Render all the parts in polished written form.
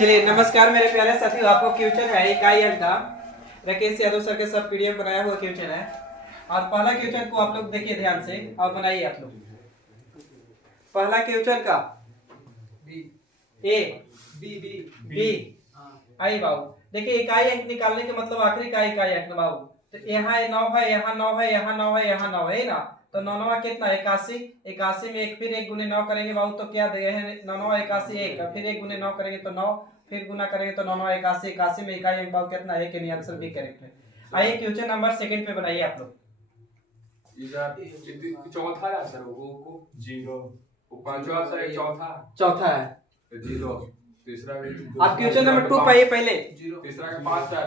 चलिए नमस्कार मेरे प्यारे साथियों, आपको क्वेश्चन है इकाई अंक का राकेश यादव सर के सब पीडीएफ बनाया हुआ क्वेश्चन है। और पहला क्वेश्चन को आप लोग देखिए ध्यान से और बनाइए आप लोग। पहला क्वेश्चन का ए बी आई बाबू देखिए, इकाई अंक निकालने के मतलब आखिरी का इकाई अंक बाबू। तो यहाँ 9 है, यहाँ 9 है, यहाँ 9 है, यहाँ 9 है ना। तो 9 कितना 81, 81 में एक फिर 1 गुने 9 करेंगे बाबू तो क्या देगा है 9 81 1, फिर 1 गुने 9 करेंगे तो 9, फिर गुना करेंगे तो 9 81, 81 में इकाई अंक बाबू कितना है, यानी आंसर बी करेक्ट है। आइए क्वेश्चन नंबर सेकंड पे बनाइए आप लोग। चौथा है सर, वो जीरो, वो पांचवा सर चौथा है जीरो, तीसरा आप क्वेश्चन नंबर 2 पाइए पहले। तीसरा का 5 सर,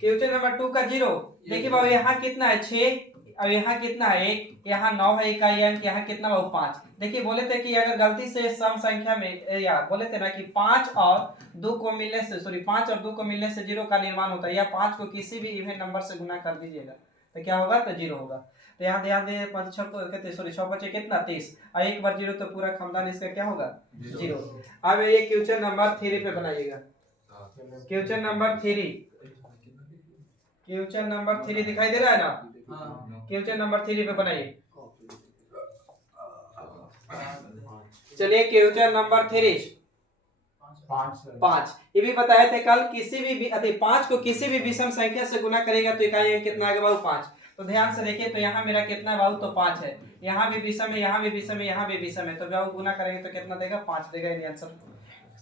क्वेश्चन नंबर 2 का 0। देखिए बाबू यहाँ कितना है 6 और यहाँ कितना है 1, यहाँ 9 है इकाई अंक, यहाँ कितना बाबू 5। देखिए बोले थे कि अगर गलती से सम संख्या में या बोले थे ना कि 5 और 2 को मिलने से 5 और 2 को मिलने से 0 का निर्माण होता है, या 5 को किसी भी इवन नंबर से गुना कर दीजिएगा तो क्या होगा, तो 0 होगा। तो यहाँ ध्यान दे 5 6 को 6 बचे कितना 30 और एक बार 0 तो पूरा खानदान इसका क्या होगा 0। अब ये क्वेश्चन नंबर 3 पे बनाइएगा। क्वेश्चन नंबर 3, क्वेश्चन नंबर 3 दिखाई दे रहा है ना। क्वेश्चन नंबर 3 पे बनाइए। चलिए क्वेश्चन नंबर 3 5। ये भी बताए थे कल, किसी भी 5 को किसी भी विषम संख्या से गुना करेगा तो इकाई अंक कितना आएगा बाबू 5। तो ध्यान से देखिए, तो यहाँ मेरा कितना बाबू तो 5 है, यहाँ भी विषम है, यहाँ भी विषम है, यहाँ भी विषम है, तो बाबू गुना करेंगे तो कितना देगा 5 देगा, यानी आंसर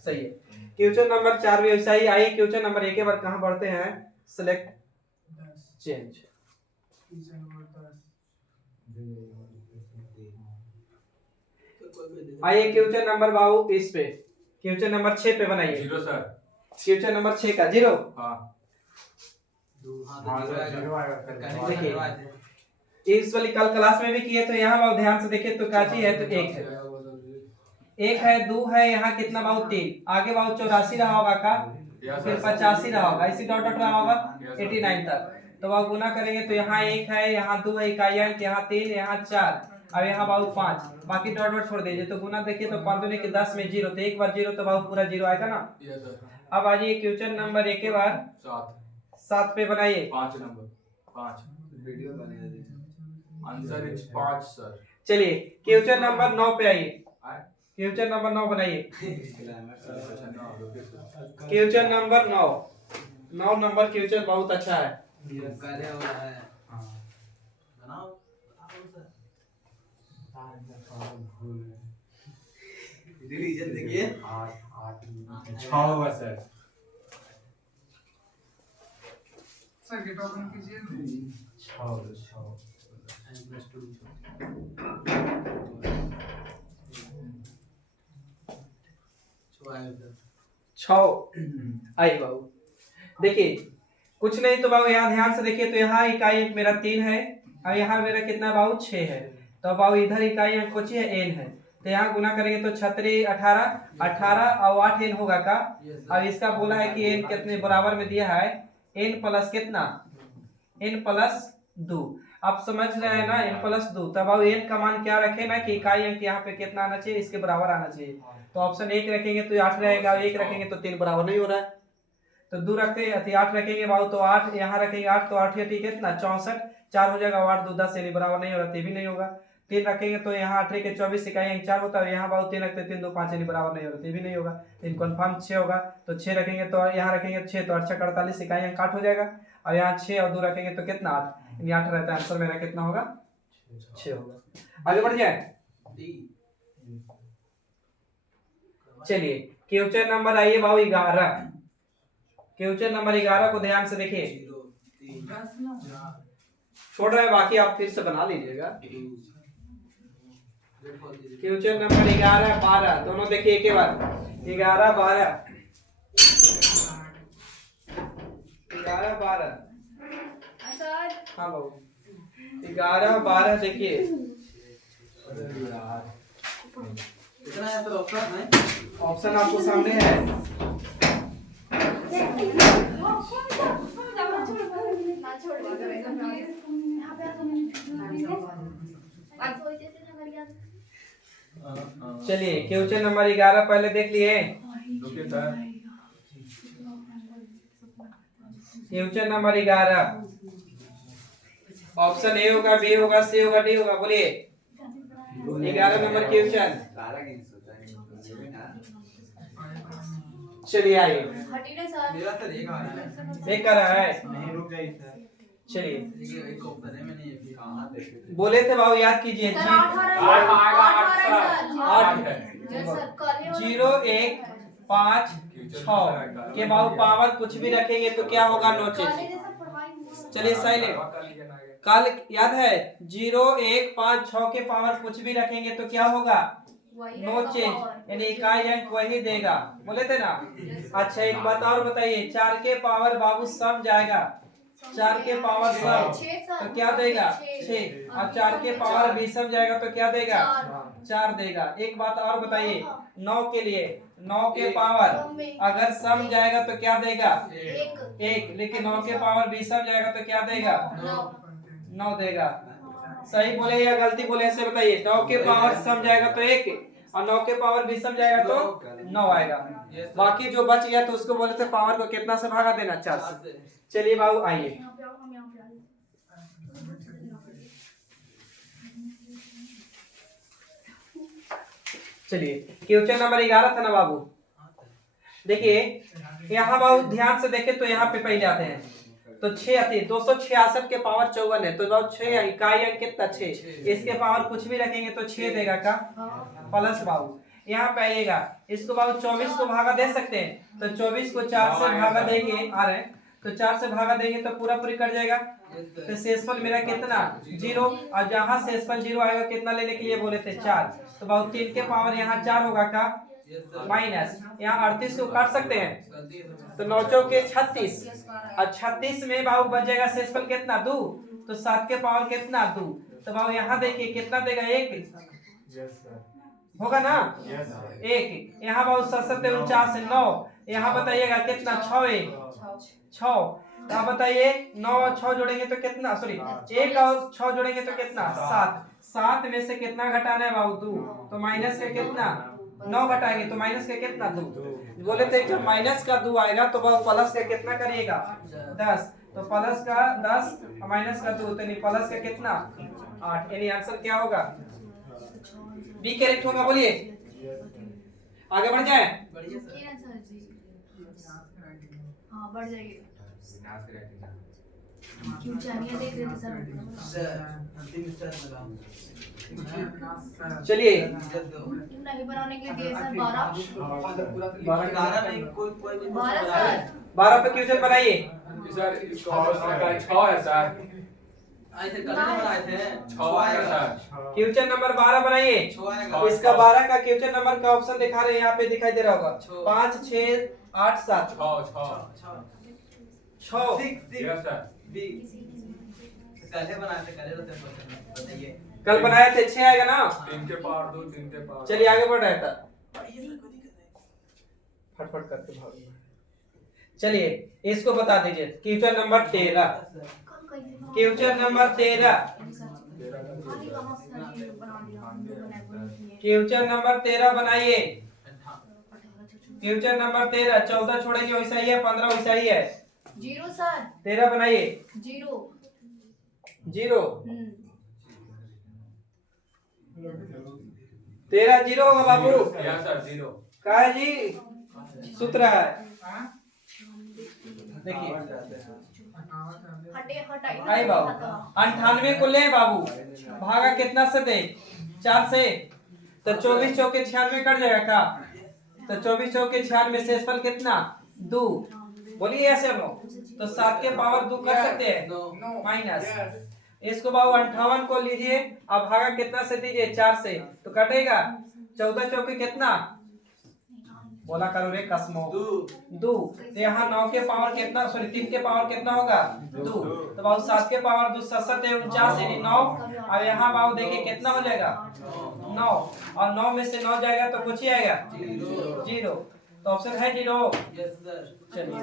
सही है। क्वेश्चन नंबर 4 भी वैसा ही। आइए क्वेश्चन नंबर 1 के बाद कहाँ बढ़ते हैं, सिलेक्ट चेंज। आइए क्वेश्चन नंबर बाबू इस पे, क्वेश्चन नंबर 6 पे बनाइए। जीरो सर, क्वेश्चन नंबर 6 का 0। देखिए इस वाली कल क्लास में भी किए, तो यहाँ बाबू ध्यान से देखिए, तो काची है तो 1 है, 1 है 2 है, यहाँ कितना बाबू 3, आगे बाबू 84 रहा होगा का, फिर 85 रहा होगा, इसी डॉट डॉट रहा होगा 89 तक। तो बाबू गुना करेंगे तो यहाँ 1 है, यहाँ 2 है इकाई अंक, यहाँ 3, यहाँ 4 और यहाँ बाबू 5, बाकी डॉट डॉट छोड़ दीजिए। तो गुना देखिए तो 5 दूनी के 10 में 0, तो एक बार 0 तो बाबू पूरा 0 आएगा ना। अब आ जाइए क्वेश्चन नंबर 1 के बाद 7 पे बनाइए। 5 नंबर 5 वीडियो बना दीजिए, आंसर इज 5 सर। चलिए क्वेश्चन नंबर 9 पे आइए। क्वेश्चन नंबर 9 बनाइए। क्वेश्चन नंबर 9 नंबर क्वेश्चन बहुत अच्छा है। देखिए 6 सर, गेट ओपन कीजिए। 6 आई बाबू। देखिए कुछ नहीं तो बाबू यहाँ ध्यान से देखिए, तो यहाँ इकाई अंक मेरा 3 है और यहाँ मेरा कितना बाबू 6 है, तो बाबू इधर इकाई अंक कुछ है n है, तो यहाँ गुना करेंगे तो 36 18 और 8 n होगा का। अब इसका बोला है कि n कितने बराबर में दिया है, n प्लस कितना n प्लस 2। आप समझ रहे हैं ना, n प्लस 2। तब अब n का मान क्या रखे ना कि इकाई अंक यहाँ पे कितना आना चाहिए, इसके बराबर आना चाहिए। तो ऑप्शन 1 रखेंगे तो 8 रहेगा, 1 रखेंगे तो 3 बराबर नहीं हो रहा है, तो 2 रखते 8 रखेंगे बाबू तो 8, यहाँ रखेंगे 8 तो 8 ठीक है कितना 64, 4 हो जाएगा, 8 2 10 यानी बराबर नहीं हो रहा, भी नहीं होगा। 3 रखेंगे तो यहाँ 8 के 24 इकाई अंक 4 होता है, यहाँ बाबू 3 रखते 3 2 5 यानी बराबर नहीं हो रहा, भी नहीं होगा। 3 कन्फर्म 6 होगा, तो 6 रखेंगे तो यहाँ रखेंगे 6 तो 8 48 इकाई अंक 8 हो जाएगा, और यहाँ 6 और 2 रखेंगे तो कितना 8 यानी 8 रहता है, आंसर मेरा कितना होगा 6 होगा। आगे बढ़ जाए। चलिए क्वेश्चन नंबर आइए बाबू 11। क्वेश्चन नंबर 11 को ध्यान से देखिए, छोड़ रहे बाकी आप फिर से बना लीजिएगा। क्वेश्चन नंबर 11 12 दोनों देखिए एक बार, 11 12 11 12। हाँ बाबू 11 12 देखिए, ऑप्शन आपको सामने है। चलिए क्वेश्चन नंबर 11 पहले देख लिए। क्वेश्चन नंबर 11 ऑप्शन ए होगा, बी होगा, सी होगा, डी होगा, बोलिए 11 नंबर क्वेश्चन। चलिए आइए, मेरा सर एक आ रहा है, देख कर रहा है। नहीं रुक जाइए सर, चलिए एक ऑप्शन है, मैंने ये कहा देखे बोले थे बाबू, याद कीजिए। सर 8 आ रहा है, 8 सर 0 1 5 6 के बाबू पावर कुछ भी रखेंगे तो क्या होगा, नो चेंज। चलिए साइलेंट, कल याद है 0 1 5 6 के पावर कुछ भी रखेंगे तो क्या होगा, नो चेंज, यानी इकाई अंक वही देगा, बोले थे ना। अच्छा एक बात और बताइए, 4 के पावर बाबू सम जाएगा, 4 के पावर सम तो क्या देगा 6, और 4 के पावर विषम जाएगा तो क्या देगा 4 देगा। एक बात और बताइए 9 के लिए, 9 के पावर अगर सम जाएगा तो क्या देगा 1, लेकिन 9 के पावर विषम जाएगा तो क्या देगा 9 देगा। सही बोले या गलती बोले ऐसे बताइए। 9 के पावर सम जाएगा तो 1 और 9 के पावर विषम जाएगा तो 9 आएगा। बाकी जो बच गया तो उसको बोले थे पावर को कितना से भागा देना, 4 से। चलिए बाबू आइए, चलिए क्वेश्चन नंबर 11 था ना बाबू। देखिए यहाँ बाबू ध्यान से देखे तो यहाँ पे पहले आते हैं तो 6 आती है, 266 के पावर 54 है तो बाबू 6 इकाई अंक कितना 6, इसके पावर कुछ भी रखेंगे तो 6 देगा का प्लस बाबू। यहाँ पे आइएगा, इसको बाबू 24 को भागा दे सकते हैं तो 24 को 4 से भागा देंगे, आ रहे तो 4 से भागा देंगे तो पूरा पूरी कट जाएगा। तो शेषफल मेरा कितना 0, और जहाँ शेषफल 0 आएगा कितना लेने के लिए बोले थे 4, तो बाबू 3 के पावर यहाँ 4 होगा का माइनस, यहाँ 38 को काट सकते हैं तो 9 चौके 36, और 36 में बाबू बच जाएगा शेषफल कितना 2, तो 7 के पावर कितना 2, तो बाबू यहाँ देखिए कितना देगा 1 होगा ना 1, यहाँ बाबू 7 49 9, यहाँ बताइएगा कितना 6 आप बताइए 9 और 6 जोड़ेंगे तो कितना, सॉरी 1 और 6 जोड़ेंगे तो कितना 7 में से कितना घटाना है बाबू 2, तो माइनस का कितना 9 घटाएंगे तो माइनस का कितना 2, बोले थे जब माइनस का 2 आएगा तो बाबू प्लस का कितना करिएगा 10, तो प्लस का 10 माइनस का 2 तो प्लस का कितना 8, यानी आंसर क्या होगा बी करेक्ट होगा। बोलिए आगे बढ़ जाए, बढ़ जाएगी। क्यों चाहिए देख रहे थे सर। चलिए नहीं बनाने के लिए दिए सर 12 नहीं, कोई 12 सर 12 पे क्वेश्चन बनाइए। सर इसको और का 6 है सर, ऐसे कल नहीं बनाए थे 6 आएगा सर, क्वेश्चन नंबर 12 बनाइए। 6 आएगा, इसका 12 का क्वेश्चन नंबर का ऑप्शन दिखा रहे हैं, यहाँ पे दिखाई दे रहा होगा 5 6 8 7 6 यस सर, बी कल बनाए थे, कल बताइए कल बनाए थे 6 आएगा ना। 3 के पावर 2, 3 के पावर। चलिए आगे बढ़ रहा था, फटफट करके भाग। चलिए इसको बता दीजिए question number 13, question number 13, question number 13 बनाइए। क्वेश्चन नंबर 13 14 छोड़ेंगे वैसा ही है, 15 वैसा ही है, 0 सर 13 बनाइए 0 13 0 होगा बाबू। यस सर 0 का है जी, सूत्र है देखिए आई बाबू 98 को ले बाबू, भागा कितना से दे 4 से, तो 24 चौके 96 कट जाएगा का, तो 24 चौके 96 शेषफल कितना 2, बोलिए ऐसे हम लोग तो 7 के पावर 2 कर सकते हैं माइनस, इसको बाबू 58 को लीजिए, अब भागा कितना से दीजिए 4 से, तो कटेगा 14 चौके कितना, बोला करो रे कसमो 2, तो यहाँ 9 के पावर कितना, सॉरी 3 के पावर कितना होगा 2, तो बाबू 7 के पावर 2 7 49 यानी 9, अब यहाँ बाबू देखिए कितना हो जाएगा 9, और 9 में से 9 जाएगा तो कुछ ही आएगा 0, तो ऑप्शन है 0। चलिए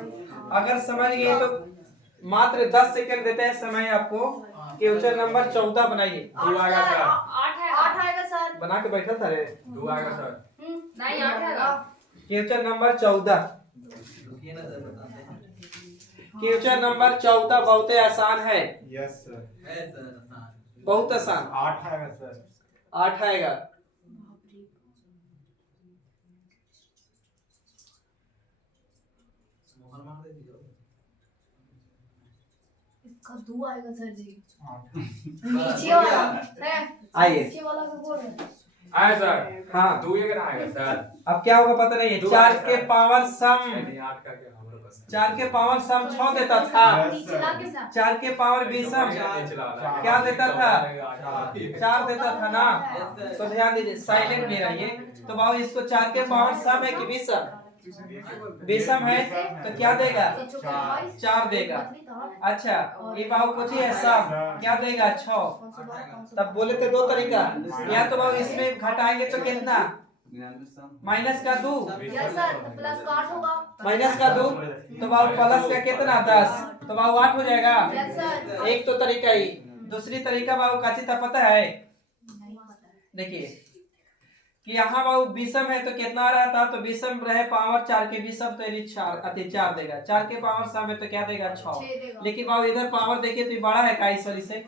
अगर समझ गए तो मात्र 10 सेकंड देते हैं समय आपको। क्वेश्चन नंबर 14 बनाइए। 2 आएगा सर, 8 आएगा सर, बना के बैठा था रे, 2 आएगा सर, नहीं 8 आएगा। क्वेश्चन नंबर 14, क्वेश्चन नंबर 14 बहुत ही आसान है, यस सर। बहुत आसान। 8 आएगा सर। 8 आएगा। इसका 2 आएगा सर जी। 8 नीचे वाला है, आइए। नीचे वाला का बोल रहे हैं। आया सर। हाँ, 2 ये कितना आएगा सर? अब क्या होगा पता नहीं है। 4 के पावर सम, नहीं 8 का क्या हमारे पास 4 के पावर सम 6 देता था। नीचे ला के साथ 4 के पावर बीसम क्या देता था? 4 देता था ना। तो ध्यान दीजिए, साइलेंट में रहिए। तो बाबू इसको 4 के पावर सम है कि बीसम? बीसम है तो क्या देगा? 4 देगा। अच्छा, ये बाबू कुछ ही है सम, क्या देगा? 6। तब बोले थे 2 तरीका, या तो बाबू इसमें घटाएंगे तो कितना? माइनस का 2, यस सर, तो प्लस का 8 होगा। माइनस का 2 तो बाबू प्लस का कितना? 10। तो बाबू 8 हो जाएगा। Yes sir. एक तो तरीका ही। दूसरी तरीका बाबू का था पता है? नहीं पता है। देखिए कि यहाँ बाबू बीसम है तो कितना आ रहा था? तो बीसम रहे पावर 4 के बीसम तो यानी 4 देगा। 4 के पावर सम है तो क्या देगा? 6। 6 देगा। लेकिन बाबू इधर पावर देखिए तो ये बड़ा है का इस वाली से?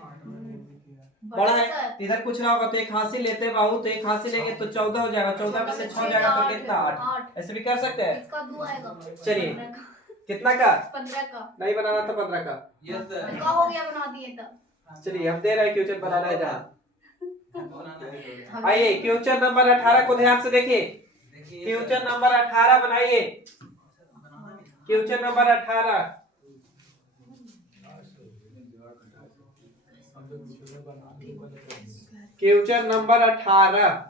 बड़ा है। तो इधर कुछ रहा होगा तो एक हासिल लेते हैं बाबू, तो एक हासिल लेंगे तो 14 हो जाएगा। 14 में से 6 जाएगा तो कितना? 8। ऐसे भी कर सकते हैं। इसका 2 आएगा। चलिए, कितना का? 15 का। नहीं बनाना था 15 का। Yes sir. का हो गया, बना दिए तब। चलिए हम दे रहे हैं क्वेश्चन बनाना है जहाँ। आइए क्वेश्चन नंबर 18 को ध्यान से देखिए। क्वेश्चन नंबर 18 बनाइए। Question number 18। Question number 18।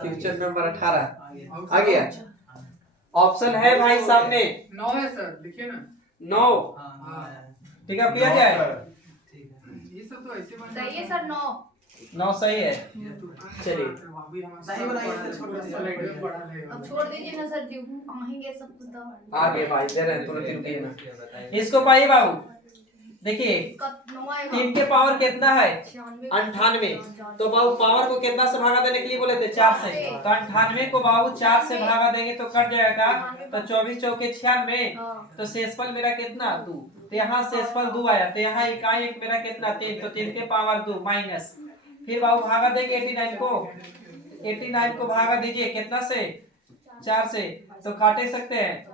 Question number 18 आ गया। ऑप्शन है भाई सामने। 9 है सर, लिखिए ना। 9 ठीक है, किया जाए। ये सब तो ऐसे बन सही है सर। 9 9 सही है। चलिए सही बनाइए सर, छोड़ दीजिए। अब छोड़ दीजिए ना सर जी, आएंगे सब कुछ तो। आगे भाई दे रहे हैं तुरंत रुकिए ना। इसको पाइए बाबू। देखिए इसका 9 आएगा। 3 के पावर कितना है? 98। 98। तो बाबू पावर को कितना से भागा देने के लिए बोले थे? 4 से। तो 98 को बाबू 4 से भागा देंगे तो कट जाएगा। तो 24 चौके 96। तो शेषफल मेरा कितना? 2। तो यहाँ शेषफल 2 आया। तो यहाँ इकाई एक मेरा कितना? 3। तो 3 के पावर 2 माइनस। फिर बाबू भागा देंगे 89 को। 89 को भागा दीजिए कितना से? 4 से। तो काटे सकते हैं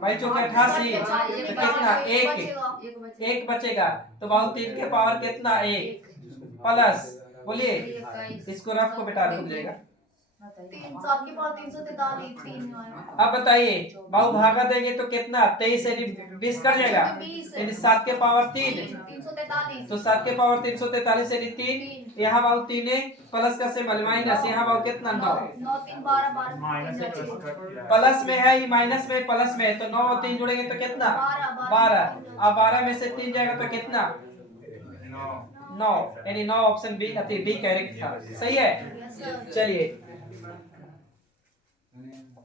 भाई, चौके 88। तो कितना? 1 बचेगा। तो बाबू 3 के पावर कितना? 1 प्लस, बोलिए इसको रफ को बेटा रुक जाएगा। 3 7 के पावर 343। 3 आएगा। अब बताइए बाबू भागा देंगे तो कितना? 23 यानी 20 कट जाएगा। यानी 7 के पावर 3। 343। तो 7 के पावर 343 यानी 3। यहाँ बाबू 3 है प्लस का सिंबल माइनस। यहाँ बाबू कितना? 9। 9 3 12 माइनस 12। प्लस में है, ये माइनस में प्लस में। तो 9 और 3 जुड़ेंगे तो कितना? 12। अब 12 में से 3 जाएगा तो कितना? 9। यानी 9 ऑप्शन बी डी करेक्ट था। सही है। चलिए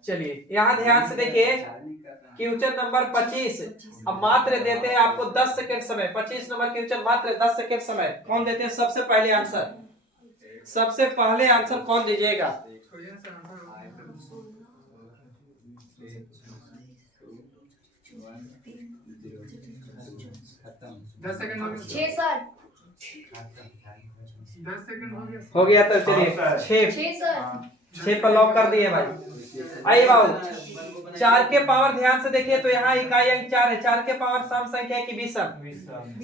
चलिए यहाँ ध्यान से देखिए। Question number 25। अब मात्र देते हैं आपको 10 सेकंड समय। 25 नंबर क्वेश्चन मात्र 10 सेकंड समय। कौन देते हैं सबसे पहले आंसर? सबसे पहले आंसर कौन दीजिएगा? छोड़िए ना सर, आंसर 10 सेकंड हो गया। 6 सर। 10 सेकंड हो गया। हो गया तो चलिए 6 6 सर। 6 पर लॉक कर दिए भाई। आइए बाबू 4 के पावर ध्यान से देखिए। तो यहाँ इकाई अंक 4 है। 4 के पावर सम संख्या है कि विषम?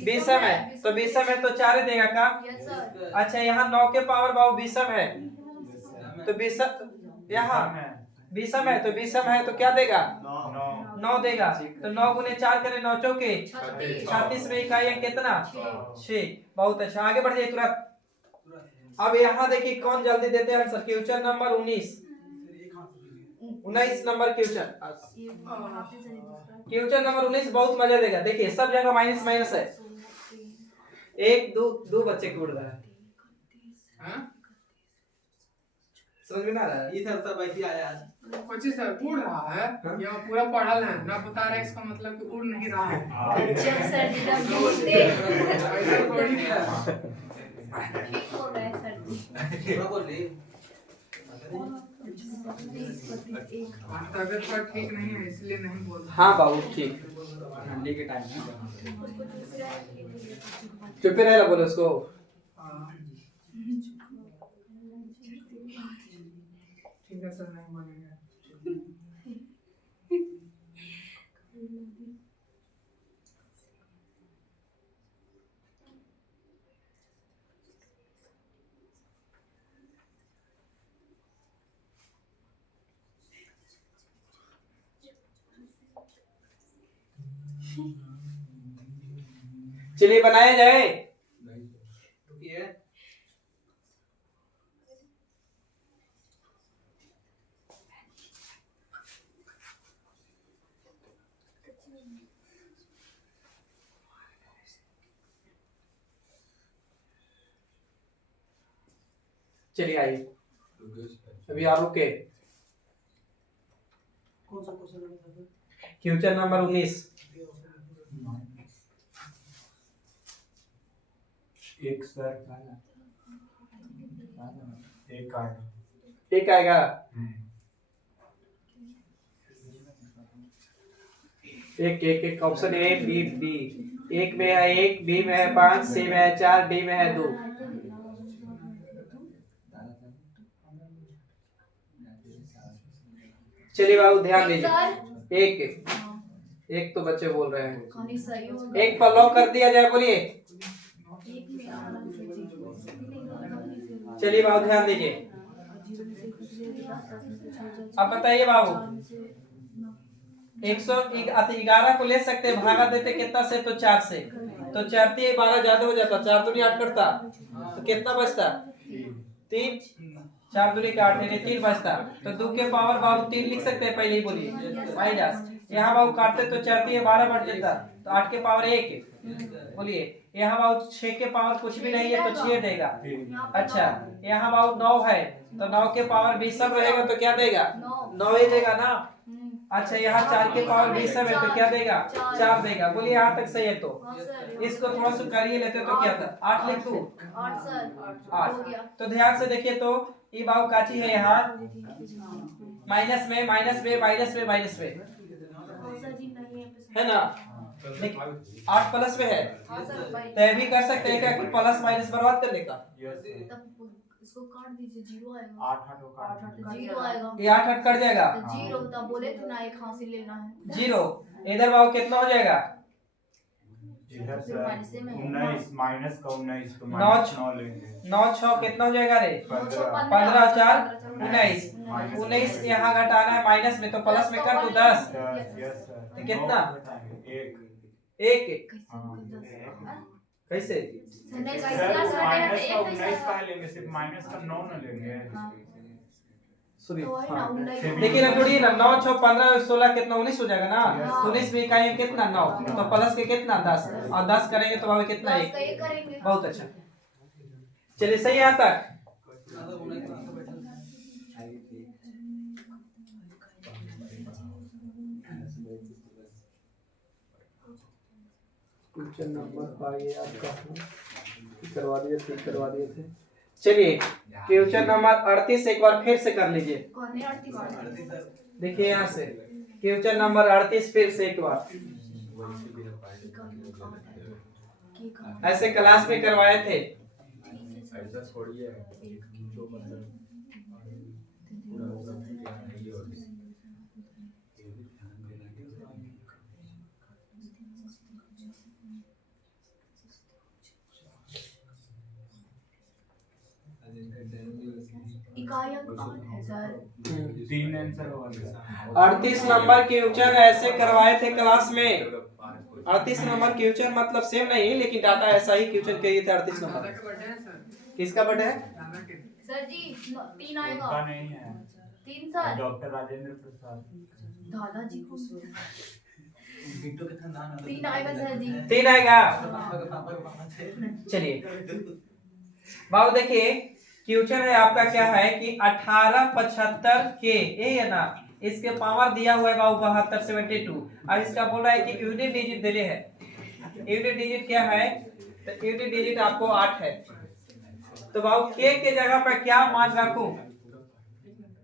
विषम है। तो विषम है तो 4 देगा का? Yes sir. अच्छा, यहाँ 9 के पावर बाबू विषम है। तो विषम, यहाँ विषम है तो विषम है तो क्या देगा? 9 देगा। तो 9 गुने 4 करे 9 चौके 36 में इकाई अंक कितना? 6। बहुत अच्छा, आगे बढ़ जाइए तुरंत। अब यहाँ देखिए कौन जल्दी देते हैं answer. Question number 19 number question. Question number 19 बहुत मजा देगा। देखिए सब जगह माइनस माइनस है। 1 2 बच्चे कूद रहा है। हाँ? समझ में ना आ रहा है? इधर सब बैठी आया आज। कोची सर उड़ रहा है या पूरा पढ़ल है ना बता रहे इसका मतलब कि उड़ नहीं रहा है जब सर जी जब बोलते ऐसा थोड़ी है ठीक हो रहा है सर जी क्या बोल रही? आज तबियत पर ठीक नहीं है इसलिए नहीं बोल रहा हाँ बाबू ठीक। ठंडी के टाइम में चुप ही रहेगा बोले उसको। ठीक है सर नहीं बोलेंगे चलिए बनाया जाए। रुकिए। चलिए आइए अभी आप रुके। कौन सा क्वेश्चन? Question number 19। एक सर एक आएगा। एक आएगा। एक एक एक ऑप्शन ए बी बी। एक में है 1, बी में है 5, सी में है 4, डी में है 2। चलिए बाबू ध्यान दीजिए। एक तो बच्चे बोल रहे हैं। कहानी सही हो एक पर लॉक कर दिया जाए बोलिए। एक में आराम से चलिए बाबू ध्यान दीजिए। अब बताइए बाबू 111 को ले सकते हैं, भागा देते कितना से? तो 4 से। तो 4 3 12 ज्यादा हो जाता, 4 दूनी 8 करता तो कितना बचता? 3। 4 दूनी का 8 यानी 3 बचता। तो 2 के पावर बाबू 3 लिख सकते हैं, पहले ही बोलिए माइनस। यहाँ बाबू काटते तो 4 3 12 बढ़ जाता, तो 8 के पावर 1 बोलिए। यहाँ बाबू 6 के पावर कुछ भी नहीं है तो 6 देगा। अच्छा यहाँ बाबू 9 है तो 9 के पावर 20 सब रहेगा तो क्या देगा? 9 ही देगा ना। अच्छा यहाँ 4 के पावर 20 सब है तो क्या देगा? 4 देगा। बोलिए यहाँ तक सही है। तो इसको थोड़ा सा करिए लेते तो क्या था? 8 लिख दूं? 8। तो ध्यान से देखिए तो ये बाबू काची है यहाँ माइनस में माइनस में माइनस में माइनस में है ना। 8 प्लस में है तो भी कर सकते हैं क्या कि प्लस माइनस बर्बाद करने का? इसको काट दीजिए, जीरो आएगा। 8 जीरो आएगा। ये 8 8 कट जाएगा। तो जीरो तब बोले थे ना एक हासिल लेना है। जीरो इधर बाबू कितना हो जाएगा? इधर फिर माइनस में 19 माइनस का 19 तो 9 9 लेंगे। 9 6 कितना हो जाएगा रे? 15 4 19 19 यहाँ घटाना है माइनस में तो प्लस में कर दूं 10। Yes sir. तो कितना? 1 कैसे? माइनस का 19 का लेंगे, सिर्फ माइनस का 9 न लेंगे। सुनिए तो वही ना, हाँ। 19 देखिए ना जोड़िए ना 9 6 15 16 कितना 19 हो जाएगा ना। तो 19 में इकाई कितना? 9 तो प्लस के कितना? 10 और 10 करेंगे तो भाई कितना? 10 का 1 करेंगे। बहुत अच्छा। चलिए सही यहाँ तक। क्वेश्चन नंबर 5 आपका करवा दिए थे। चलिए क्वेश्चन नंबर 38 एक बार फिर से कर लीजिए। कौन है 38? देखिए यहाँ से क्वेश्चन नंबर 38 फिर से एक बार ऐसे क्लास में करवाए थे। ऐसा छोड़िए जो मतलब इकाई अंक 8 है सर। 3 आंसर हो गया। 38 नंबर क्वेश्चन ऐसे करवाए थे क्लास में। 38 नंबर क्वेश्चन मतलब सेम नहीं है लेकिन डाटा ऐसा ही क्वेश्चन कहिए थे। 38 दादा नंबर का बर्थडे है सर। किसका बर्थडे है? दादा के। सर जी 3 उनका आएगा। नहीं है। 3 सर। डॉक्टर राजेंद्र प्रसाद। दादाजी को सर बिट्टू के खानदान 3 आएगा सर जी। 3 आएगा। पापा के पापा थे। चलिए बाबू देखिए क्वेश्चन है आपका क्या है कि 1875 के, ये है ना, इसके पावर दिया हुआ है बाबू 7272। अब इसका बोल रहा है कि यूनिट डिजिट दिले है। यूनिट डिजिट क्या है, तो यूनिट डिजिट आपको 8 है। तो बाबू के जगह पर क्या मान रखूं?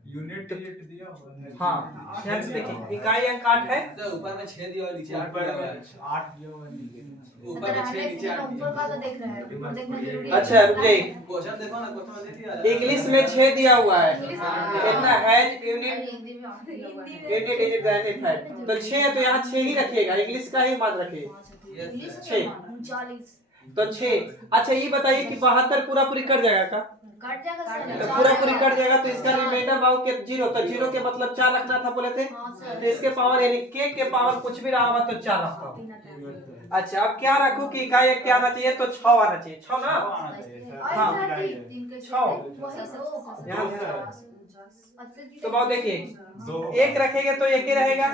यूनिट डिजिट दिया हुआ है। हाँ ध्यान से देखिए, इकाई अंक 8 है। तो ऊपर में 6 दिया हुआ, नीचे 8 ऊपर दिया हुआ में है। 8 दिया हुआ है, नीचे ऊपर में 6 नीचे 8 ऊपर वाला देख रहा है, ऊपर देखना जरूरी है। अच्छा रुक जाइए, क्वेश्चन देखो ना, क्वेश्चन में दे दिया। इंग्लिश में 6 दिया हुआ है। इंग्लिश में कितना है यूनिट हिंदी में यूनिट डिजिट आइडेंटिफाइड, तो 6 है तो यहाँ 6 ही रखिएगा, इंग्लिश का ही मान रखिए। इंग्लिश में 6 39 तो 6। अच्छा ये बताइए कि 72 पूरा पूरी कट जाएगा का? कट जाएगा सर। तो पूरा पूरी कट जाएगा तो इसका रिमाइंडर बाबू के 0, तो 0 के मतलब 4 रखना था बोले थे। हाँ तो सर। इसके पावर यानी के पावर कुछ भी रहा होगा तो 4 रखता हूँ। अच्छा अब क्या रखूं कि इकाई क्या आना चाहिए, तो 6 आना चाहिए। 6 ना, हाँ। तो बाबू देखिए, 1 रखेंगे तो 1 ही रहेगा,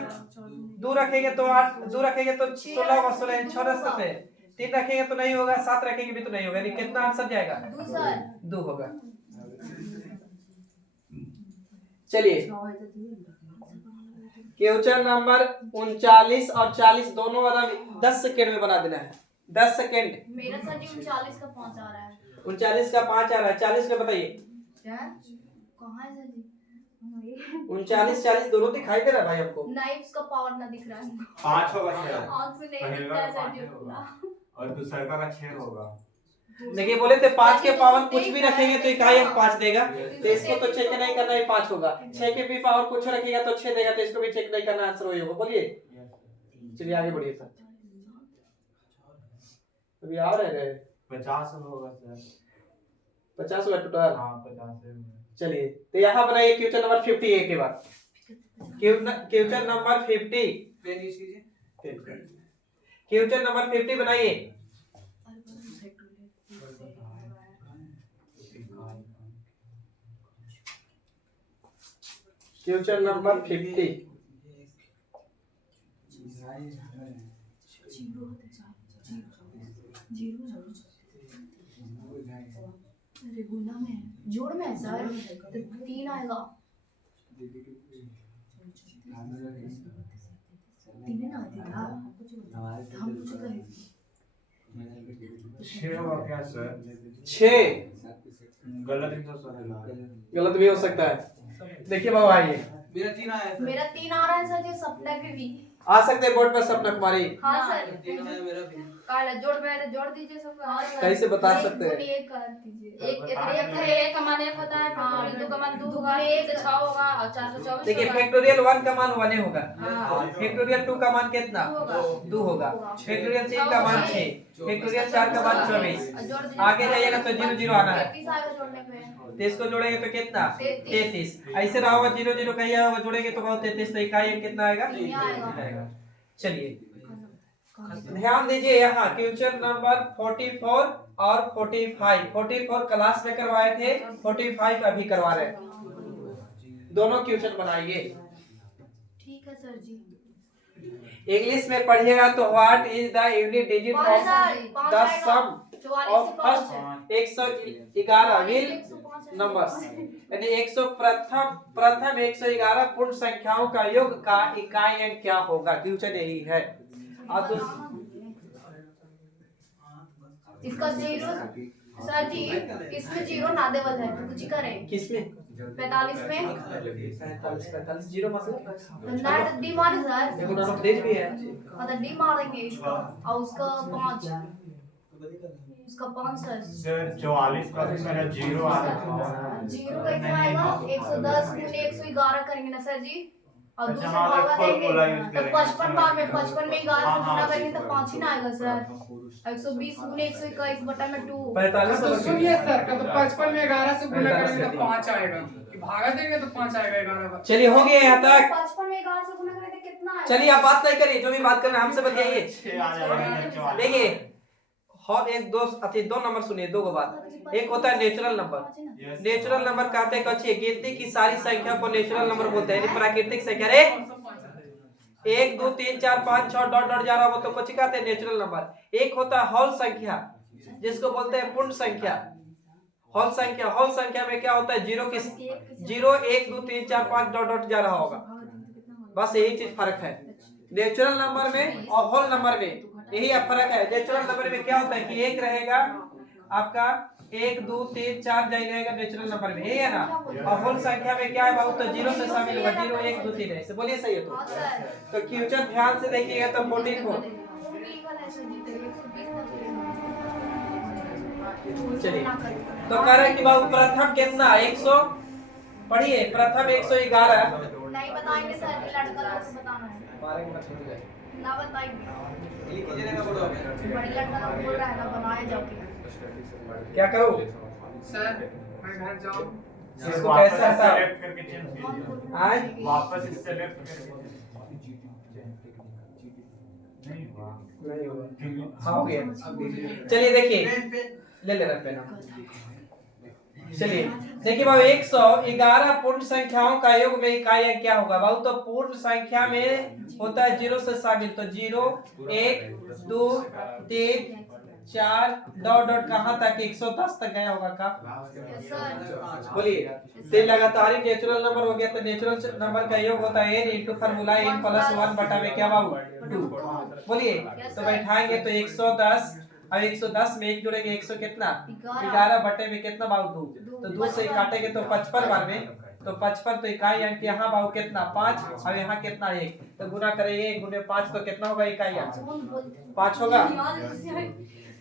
2 रखेंगे तो 8, 2 रखेंगे तो 16 होगा, 16 6 रह सकते हैं, 3 रखेंगे तो नहीं होगा, 7 रखेंगे भी तो नहीं होगा, यानी कितना आंसर जाएगा? 2 होगा। चलिए क्वेश्चन नंबर 39 और 40 दोनों वाला 10 सेकेंड में बना देना है। 10 सेकेंड। मेरा सर जी 39 का 5 आ रहा है। 39 का 5 आ रहा है, 40 का बताइए। क्या कहाँ है सर जी? 39 40 दोनों दिखाई दे रहा है भाई आपको? नहीं, उसका पावर ना दिख रहा है। 5 होगा शायद, आँख से नहीं पहले दिखता है का सर जी 5 पूरा। होगा और दूसरे का 6 होगा। देखिए बोले थे 5 के पावर कुछ भी रखेंगे तो इकाई अंक 5 देगा, तो इसको तो चेक नहीं करना, ही 5 होगा। 6 के भी पावर कुछ रखेगा तो 6 देगा, तो इसको भी चेक नहीं करना, आंसर वही होगा। बोलिए, चलिए आगे बढ़िए सर। अभी आ रहे हैं 50 होगा सर। 50 होगा टोटल। हाँ 50 है। चलिए तो यहाँ बनाइए क्वेश्चन नंबर 58 के बाद। क्वेश्चन नंबर 50, पेन यूज कीजिए। क्वेश्चन नंबर 50 बनाइए। Question number 50। गुना में जोड़ में है सर, तो 3 आएगा। 3 ना आती था, हम कुछ कहे 6 होगा क्या सर? 6 गलत भी हो सकता है। देखिए बाबू आइए, मेरा 3 आया है। मेरा 3 आ रहा है सर जी, सपना पे भी। आ सकते हैं बोर्ड पर सपना कुमारी। हाँ सर। 3 आया मेरा भी। काला जोड़ में जोड़ दीजिए सबका। हाँ सर। कैसे बता सकते हैं? एक कर दीजिए। एक का मान 1 होता है, हाँ 2 का मान 2 होगा, 1 6 होगा और 4 से 24 देखिए फैक्टोरियल 1 का मान 1 होगा, फैक्टोरियल 2 का मान कितना? 2 होगा, फैक्टोरियल 3 का मान 6, फैक्टोरियल 4 का मान 24। आगे जाइएगा तो 0 0 आना है, 33 आएगा जोड़ने पे। तो इसको जोड़ेंगे तो कितना? 33। ऐसे रहा होगा 0 0 कहीं होगा, जोड़ेंगे तो बहुत 33, तो इकाई अंक कितना आएगा? आएगा। चलिए ध्यान दीजिए, यहाँ क्वेश्चन नंबर 44 और 45। 44 क्लास में करवाए थे, 45 अभी करवा रहे हैं। दोनों क्वेश्चन बनाइए। ठीक है सर जी। इंग्लिश में पढ़िएगा तो what is the unit digit of the sum of first 111 whole numbers, यानी 100 प्रथम 111 पूर्ण संख्याओं का योग का इकाई अंक क्या होगा? क्वेश्चन यही है। और इसका 0 सर जी, इसमें 0 नादेवल है, तो कुछ ही करें। किसमें? 45 में 45 0 मतलब ना डी मारे सर, देखो ना अपडेट भी है। मतलब डी मारेंगे इसका, और उसका 5, उसका 5 सर 44 का भी मेरा 0 आ रहा है। 0 कैसे आएगा? 110 गुने 111 करेंगे ना सर जी, और अच्छा, दूसरे हाँ, भाग एक देंगे फॉर्मूला यूज तो करेंगे। 55 बार में 55 में 11 से गुना हाँ, करेंगे तो 5 ही ना आएगा सर। 120 गुने 121 बटा में 2। 45 तो सुनिए सर का, तो 55 में 11 से गुना करेंगे तो 5 आएगा, कि भागा देंगे तो 5 आएगा 11 बार। चलिए हो गया यहाँ तक। 55 में 11 से गुना करेंगे तो कितना आएगा? चलिए आप बात नहीं करिए, जो भी बात करना हमसे बताइए। 6 आ जाएगा। देखिए और एक दो दो नंबर सुनिए, दो बात। एक होता है नेचुरल नंबर। नेचुरल नंबर कहते हैं कच्ची गिनती की सारी संख्या को नेचुरल नंबर बोलते हैं, यानी प्राकृतिक संख्या। रे 1 2 3 4 5 6 डॉट डॉट जा रहा हो तो कुछ कहते हैं नेचुरल नंबर। एक होता है होल संख्या, जिसको बोलते हैं पूर्ण संख्या। होल संख्या में क्या होता है, जीरो की 0 1 2 3 4 5 डॉट डॉट जा रहा होगा, बस यही चीज फर्क है नेचुरल नंबर में और होल नंबर में, यही फर्क है। नेचुरल नंबर में क्या होता है कि एक रहेगा आपका 1 2 3 4 जाई रहेगा नेचुरल नंबर में, यही है ना। और होल संख्या में क्या है बाबू, तो 0 से शामिल होगा, 0 1 2 3 ऐसे बोलिए, सही है। तो फ्यूचर ध्यान से देखिएगा तो 44। चलिए तो कह रहे कि बाबू प्रथम कितना 100, पढ़िए प्रथम 111। नहीं बताएंगे सर, लड़का लोग को बताना है ना, बताएंगे लिख कीजिएगा बोलो अभी। बड़ी लड़का लोग बोल रहा है ना, बनाए जाओगे क्या करूं सर मैं घर जाऊं, इसको कैसा था सेलेक्ट करके चेंज कीजिए, आज वापस इसे सेलेक्ट करके नहीं हुआ। नहीं हुआ, हाँ हो गया। चलिए देखिए ले ले रहा पेन, चलिए देखिए बाबू 111 पूर्ण संख्याओं का योग में इकाई अंक क्या होगा बाबू, तो पूर्ण संख्या में होता है 0 से शामिल, तो 0 1 2 3 4 डॉट डॉट कहाँ तक 110 तक गया होगा का, बोलिए। तो लगातार नेचुरल नंबर हो गया, तो नेचुरल नंबर का योग होता है n into formula n plus 1 बटा में क्या बाबू 2, बोलिए। तो बैठाएंगे तो 110, अब 110 में 1 जोड़ेंगे 100 कितना 11 बटे में कितना बाबू 2, तो 2 से काटेंगे तो 55 बार में, तो 55 तो इकाई अंक यहाँ बाबू कितना 5, और यहाँ कितना 1, तो गुना करेंगे 1 गुने 5 तो कितना होगा इकाई अंक 5 होगा,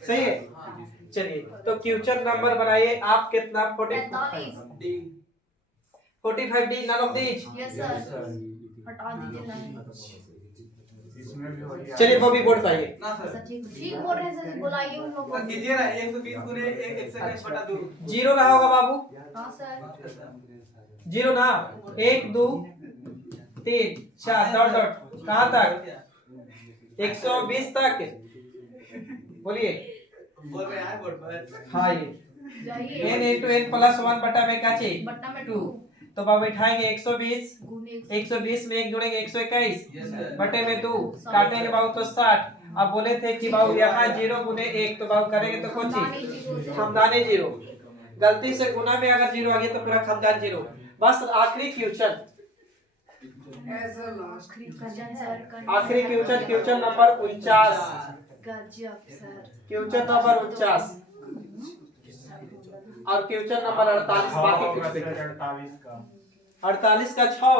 सही है। चलिए तो फ्यूचर नंबर बनाइए आप कितना 45 D, none of these. Yes sir, हटा दीजिए लाइन। इसमें भी हो गया। चलिए बॉबी बोर्ड पाइए ना सर ठीक बोल रहे हैं सर, बुलाइए उन लोगों को। कीजिए ना 120 गुने 1 बटा 2। 0 ना होगा बाबू, हाँ सर 0 ना 1 2 3 4 डॉट डॉट कहाँ तक 120 तक, बोलिए। बोल रहे हैं बोर्ड पर। हाँ ये जाइए n इंटू n प्लस 1 बटा में क्या चाहिए बट्टा में 2, तो बाबू बैठाएंगे 120, घूमे 120 में 1 जोड़ेंगे 121 यस सर। बटे में 2 काटेंगे बाबू तो 60। अब बोले थे कि बाबू यहाँ 0 गुने 1, तो बाबू करेंगे तो कौन चीज खानदानी 0, गलती से गुना में अगर 0 आ गया तो पूरा खानदान 0। बस आखिरी फ्यूचर, एज अ लास्ट आखिरी फ्यूचर नंबर 49, गजब सर, फ्यूचर नंबर 49 और फ्यूचर नंबर 48 बाकी कुछ नहीं। 48 का 48 का 6,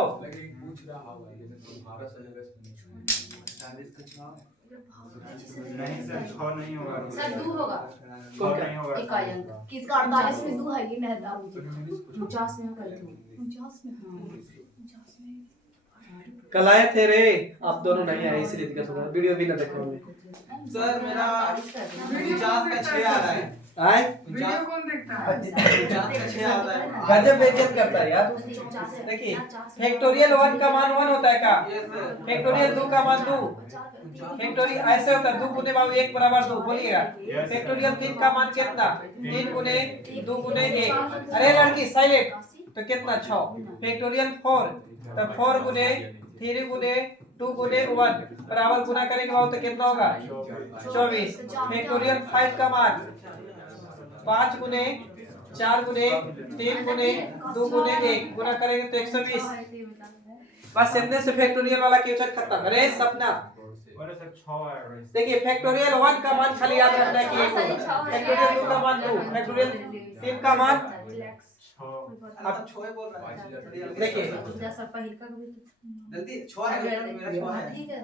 नहीं सर 6 नहीं होगा सर 2 होगा 6 नहीं होगा इकाई अंक किसका 48 में 2 है, ये मैं बता दूं 49 में कर दो 49 में, हाँ 49 में कल आए थे रे, आप दोनों नहीं आए इसलिए दिक्कत हो रहा है, वीडियो भी ना देखो सर मेरा 50 का 6 आ रहा है। आए वीडियो कौन देखता है? 50 का 6 आ रहा है। गजब बेइज्जत करता है यार। देखिए फैक्टोरियल 1 का मान 1 होता है का, यस सर। फैक्टोरियल 2 का मान 2, फैक्टोरियल ऐसे होता है 2 गुने बाबू 1 बराबर 2, बोलिएगा। फैक्टोरियल 3 का मान कितना 3 गुने 2 गुने 1, अरे लड़की साइलेंट, तो कितना 6। फैक्टोरियल 4 तो 4 गुने 3 गुने 2 गुने 1 बराबर गुना करेंगे बाबू तो कितना होगा 24। फैक्टोरियल 5 का मान 5 गुने 4 गुने 3 गुने 2 गुने 1 गुना करेंगे तो 120। बस इतने से फैक्टोरियल वाला क्वेश्चन खत्म। अरे सपना अरे सर 6 है। देखिए फैक्टोरियल 1 का मान खाली याद रखना है कि 1 फैक्टोरियल 2 का मान 2, फैक्टोरियल 3 का मान 6 अब 6 बोल रहा है। देखिए जैसा पहले का भी जल्दी 6 है, मेरा 6 है। ठीक है।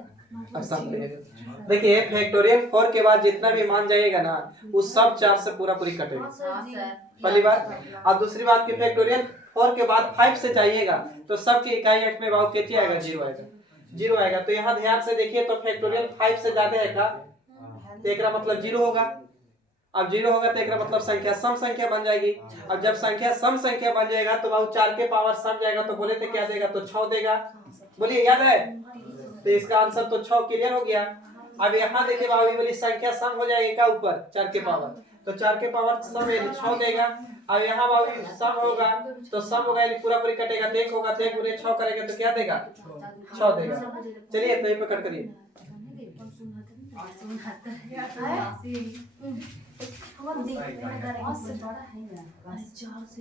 अब सामने देखिए फैक्टोरियल 4 के बाद जितना भी मान जाएगा ना उस सब 4 से पूरा पूरी कटेगा, हाँ सर, पहली बात। और दूसरी बात की फैक्टोरियल 4 के बाद 5 से चाहिएगा तो सब की इकाई अंक में बाबू कितनी आएगा 0 आएगा, 0 आएगा। तो यहाँ ध्यान से देखिए तो फैक्टोरियल 5 से ज्यादा है का, तो एक मतलब 0 होगा। अब 0 होगा तो एक मतलब संख्या सम संख्या बन जाएगी। अब जब संख्या सम संख्या बन जाएगा तो बाबू 4 के पावर सम जाएगा, तो बोले थे क्या देगा तो 6 देगा, बोलिए याद है। तो इसका आंसर तो 6 क्लियर हो गया। अब यहाँ देखिए बाबू ये वाली संख्या सम हो जाएगी का ऊपर 4 के पावर, तो 4 के पावर सम 6 देगा। अब यहाँ बाबू सम होगा तो सम होगा पूरा पूरी कटेगा, तो 1 होगा तो 1 गुने 6 करेगा तो क्या देगा 6 देगा। चलिए तो ये पकड़ करिए हम देख रहे हैं, 4 से